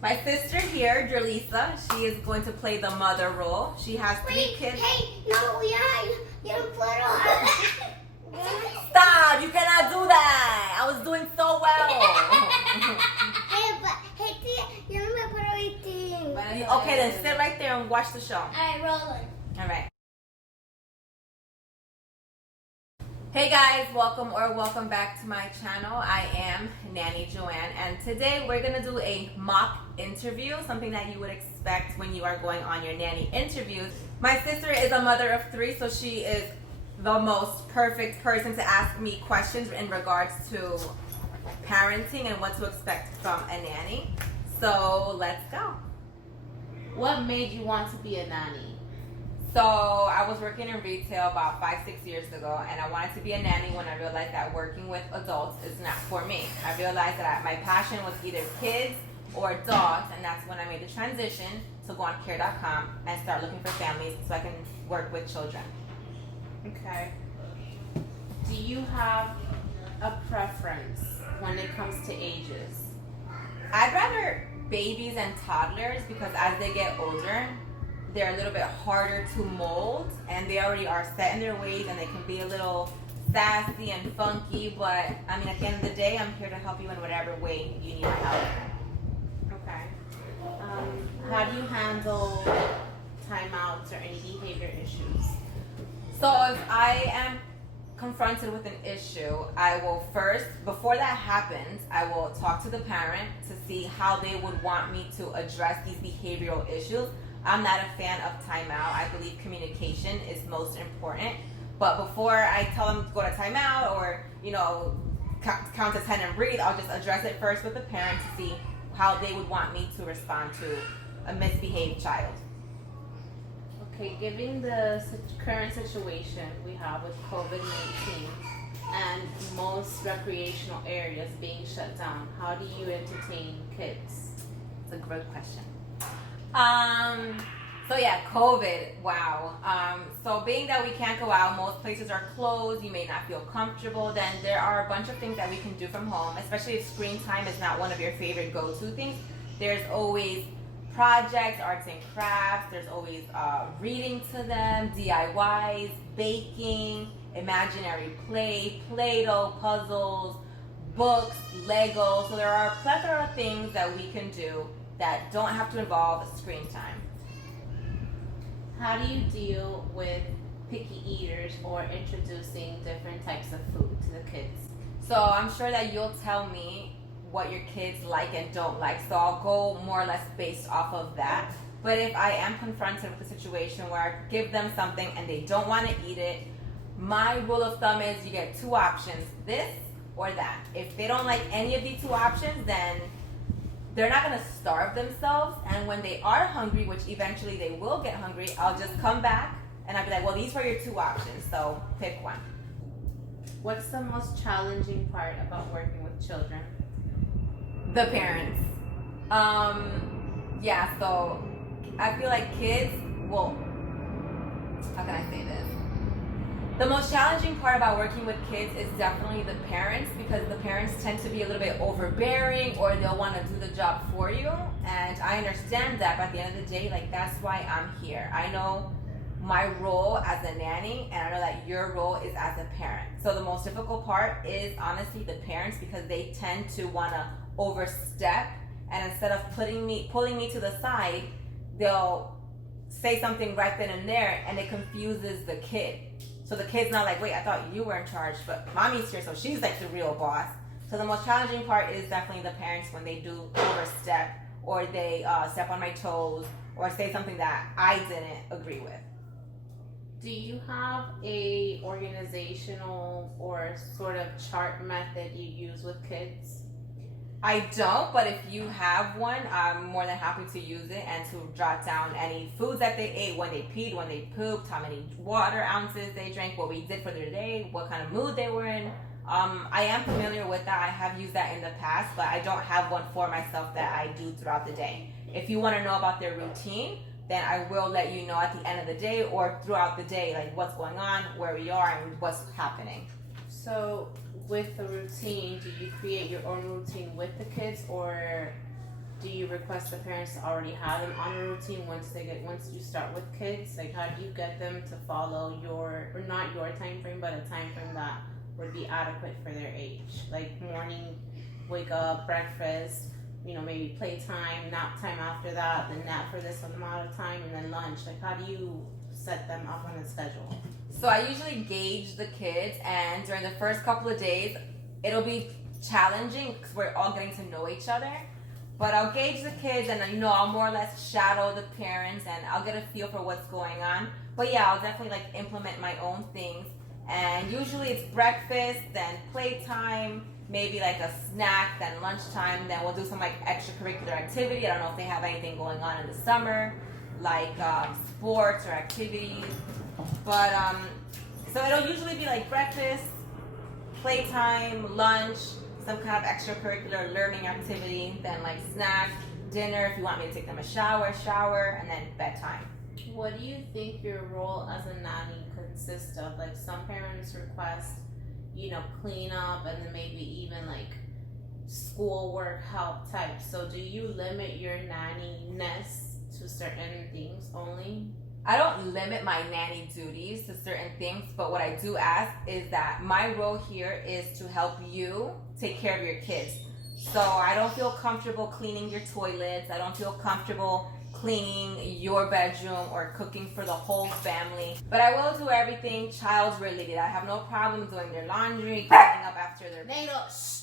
My sister here, Jerlisa, she is going to play the mother role. She has three kids. Hey, no, you don't put on. Stop! You cannot do that. I was doing so well. You don't put everything. Okay, then sit right there and watch the show. Alright, rolling. All right. Hey guys, welcome back to my channel. I am Nanny Joanne, and today we're gonna do a mock interview, something that you would expect when you are going on your nanny interviews. My sister is a mother of three, so she is the most perfect person to ask me questions in regards to parenting and what to expect from a nanny. So let's go. What made you want to be a nanny? So I was working in retail about 5-6 years ago, and I wanted to be a nanny when I realized that working with adults is not for me. I realized that my passion was either kids or dogs, and that's when I made the transition to go on care.com and start looking for families so I can work with children. Okay. Do you have a preference when it comes to ages? I'd rather babies and toddlers because as they get older, they're a little bit harder to mold, and they already are set in their ways, and they can be a little sassy and funky, but I mean, at the end of the day, I'm here to help you in whatever way you need my help. Okay. How do you handle timeouts or any behavior issues? So if I am confronted with an issue, I will first, before that happens, I will talk to the parent to see how they would want me to address these behavioral issues. I'm not a fan of timeout. I believe communication is most important. But before I tell them to go to timeout or, count to 10 and breathe, I'll just address it first with the parent to see how they would want me to respond to a misbehaved child. Okay, given the current situation we have with COVID-19 and most recreational areas being shut down, how do you entertain kids? It's a great question. So yeah, COVID, wow. So being that we can't go out, most places are closed, you may not feel comfortable, then there are a bunch of things that we can do from home, especially if screen time is not one of your favorite go-to things. There's always projects, arts and crafts, there's always reading to them, DIYs, baking, imaginary play, Play-Doh, puzzles, books, Lego. So there are a plethora of things that we can do that don't have to involve screen time. How do you deal with picky eaters or introducing different types of food to the kids? So I'm sure that you'll tell me what your kids like and don't like, so I'll go more or less based off of that. But if I am confronted with a situation where I give them something and they don't want to eat it, my rule of thumb is you get two options, this or that. If they don't like any of the two options, then they're not going to starve themselves, and when they are hungry, which eventually they will get hungry, I'll just come back and I'll be like, well, these were your two options, so pick one. What's the most challenging part about working with children? The parents. Yeah, so I feel like kids will, how can I say this? The most challenging part about working with kids is definitely the parents, because the parents tend to be a little bit overbearing, or they'll want to do the job for you. And I understand that, but at the end of the day, that's why I'm here. I know my role as a nanny, and I know that your role is as a parent. So the most difficult part is honestly the parents, because they tend to want to overstep, and instead of pulling me to the side, they'll say something right then and there, and it confuses the kid. So the kid's not like, wait, I thought you were in charge, but mommy's here, so she's like the real boss. So the most challenging part is definitely the parents when they do overstep, or they step on my toes, or say something that I didn't agree with. Do you have a organizational or sort of chart method you use with kids? I don't, but if you have one, I'm more than happy to use it and to jot down any foods that they ate, when they peed, when they pooped, how many water ounces they drank, what we did for their day, what kind of mood they were in. I am familiar with that. I have used that in the past, but I don't have one for myself that I do throughout the day. If you want to know about their routine, then I will let you know at the end of the day or throughout the day, like what's going on, where we are, and what's happening. So with the routine, do you create your own routine with the kids, or do you request the parents to already have them on a routine once you start with kids? Like, how do you get them to follow or not your time frame, but a time frame that would be adequate for their age? Like morning, wake up, breakfast, maybe playtime, nap time after that, then nap for this amount of time, and then lunch. Like, how do you set them up on a schedule? So I usually gauge the kids, and during the first couple of days, it'll be challenging because we're all getting to know each other. But I'll gauge the kids, and I'll more or less shadow the parents, and I'll get a feel for what's going on. But yeah, I'll definitely implement my own things. And usually it's breakfast, then playtime, maybe a snack, then lunchtime, then we'll do some extracurricular activity. I don't know if they have anything going on in the summer, like sports or activities. But so it'll usually be breakfast, playtime, lunch, some kind of extracurricular learning activity, then snack, dinner if you want me to take them a shower, and then bedtime. What do you think your role as a nanny consists of? Some parents request, clean up and then maybe even schoolwork help type. So do you limit your nanny-ness to certain things only? I don't limit my nanny duties to certain things, but what I do ask is that my role here is to help you take care of your kids. So I don't feel comfortable cleaning your toilets. I don't feel comfortable cleaning your bedroom or cooking for the whole family. But I will do everything child related. I have no problem doing their laundry, cleaning up after their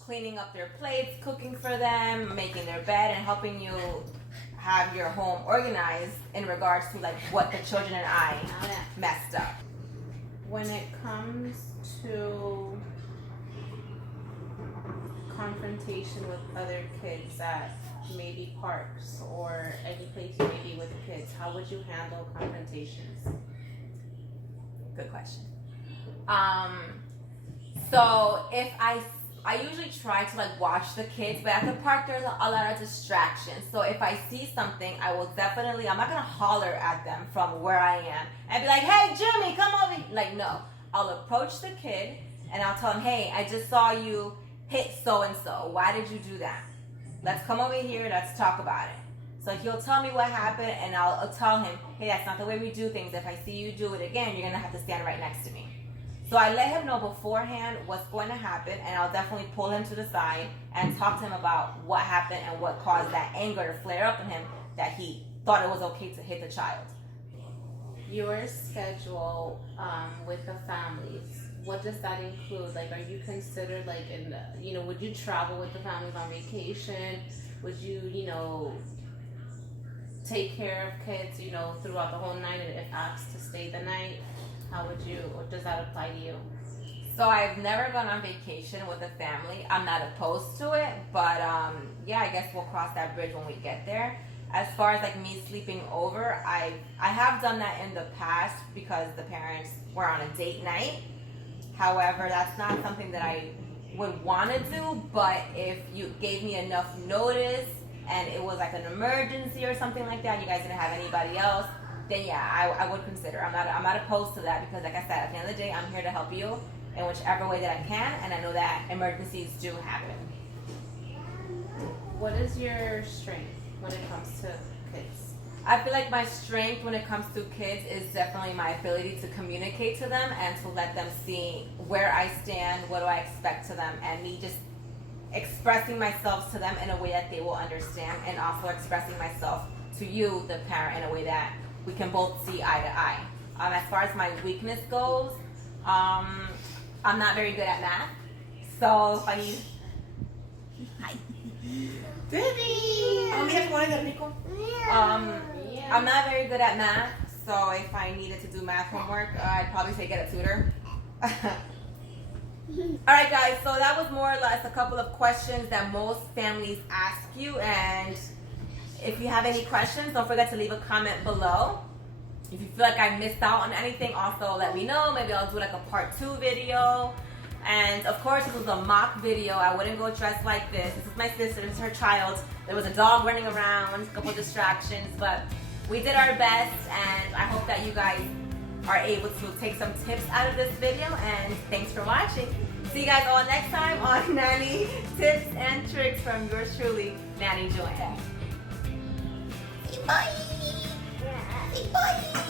cleaning up their plates, cooking for them, making their bed, and helping you have your home organized in regards to what the children and I messed up. When it comes to confrontation with other kids at maybe parks or any place you may be with kids, how would you handle confrontations? Good question. So if I usually try to watch the kids, but at the park there's a lot of distractions. So if I see something, I will definitely, I'm not gonna holler at them from where I am and be like, hey Jimmy, come over here. No, I'll approach the kid and I'll tell him, hey, I just saw you hit so-and-so. Why did you do that? Let's come over here, let's talk about it. So he'll tell me what happened and I'll tell him, hey, that's not the way we do things. If I see you do it again, you're gonna have to stand right next to me. So I let him know beforehand what's going to happen, and I'll definitely pull him to the side and talk to him about what happened and what caused that anger to flare up in him, that he thought it was okay to hit the child. Your schedule with the families, what does that include? Are you considered would you travel with the families on vacation? Would you, take care of kids, throughout the whole night and if asked to stay the night? How would you, or does that apply to you? So I've never gone on vacation with a family. I'm not opposed to it, but yeah, I guess we'll cross that bridge when we get there. As far as me sleeping over, I have done that in the past because the parents were on a date night. However, that's not something that I would want to do, but if you gave me enough notice and it was an emergency or something like that, you guys didn't have anybody else, then yeah, I would consider. I'm not opposed to that because, like I said, at the end of the day, I'm here to help you in whichever way that I can, and I know that emergencies do happen. What is your strength when it comes to kids? I feel like my strength when it comes to kids is definitely my ability to communicate to them and to let them see where I stand, what do I expect to them, and me just expressing myself to them in a way that they will understand, and also expressing myself to you, the parent, in a way that we can both see eye to eye. As far as my weakness goes, I'm not very good at math. So if I need... I'm not very good at math, so if I needed to do math homework, I'd probably say get a tutor. Alright guys, so that was more or less a couple of questions that most families ask you, and if you have any questions, don't forget to leave a comment below. If you feel like I missed out on anything, also let me know. Maybe I'll do a part 2 video. And of course, this was a mock video. I wouldn't go dressed like this. This is my sister, this is her child. There was a dog running around, a couple distractions, but we did our best, and I hope that you guys are able to take some tips out of this video, and thanks for watching. See you guys all next time on Nanny Tips and Tricks from yours truly, Nanny Joanne. bye. Say bye.